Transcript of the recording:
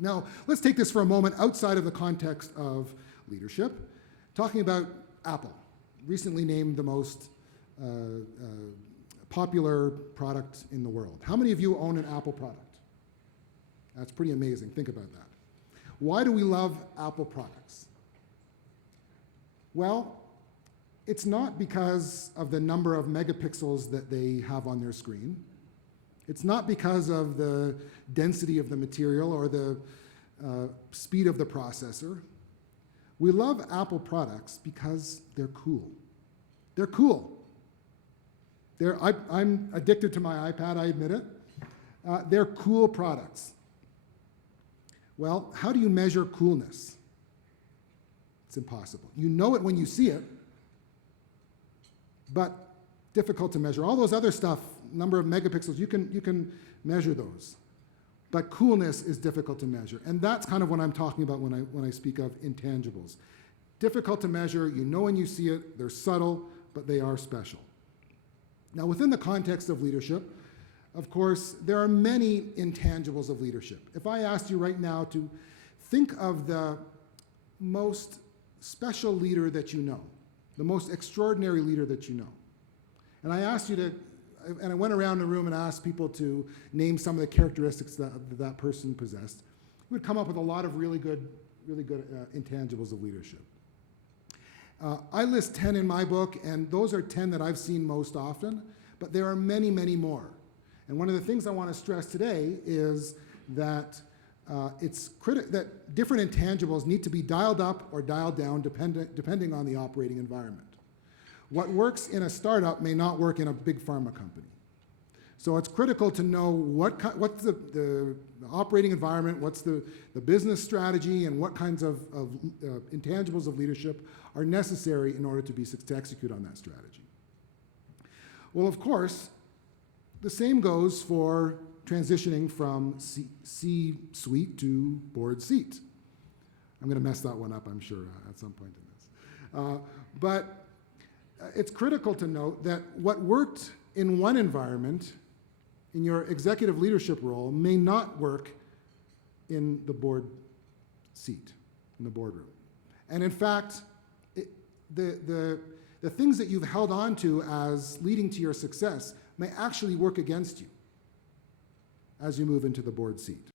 Now, let's take this for a moment outside of the context of leadership, talking about Apple, recently named the most popular product in the world. How many of you own an Apple product? That's pretty amazing. Think about that. Why do we love Apple products? Well, it's not because of the number of megapixels that they have on their screen. It's not because of the density of the material or the speed of the processor. We love Apple products because they're cool. They're cool. I'm addicted to my iPad, I admit it. They're cool products. Well, how do you measure coolness? It's impossible. You know it when you see it, but difficult to measure. All those other stuff, number of megapixels, you can measure those. But coolness is difficult to measure. And that's kind of what I'm talking about when I speak of intangibles. Difficult to measure, you know when you see it, they're subtle, but they are special. Now, within the context of leadership, of course, there are many intangibles of leadership. If I asked you right now to think of the most special leader that you know, the most extraordinary leader that you know, and I asked you to, and I went around the room and asked people to name some of the characteristics that person possessed, we would come up with a lot of really good intangibles of leadership. I list 10 in my book, and those are 10 that I've seen most often, but there are many, many more. And one of the things I want to stress today is that that different intangibles need to be dialed up or dialed down depending on the operating environment. What works in a startup may not work in a big pharma company. So it's critical to know what's the operating environment, what's the business strategy, and what kinds of intangibles of leadership are necessary in order to execute on that strategy. Well, of course, the same goes for transitioning from C-suite to board seat. I'm going to mess that one up, I'm sure, at some point in this. But it's critical to note that what worked in one environment, in your executive leadership role, may not work in the board seat, in the boardroom. And in fact, the things that you've held on to as leading to your success may actually work against you as you move into the board seat.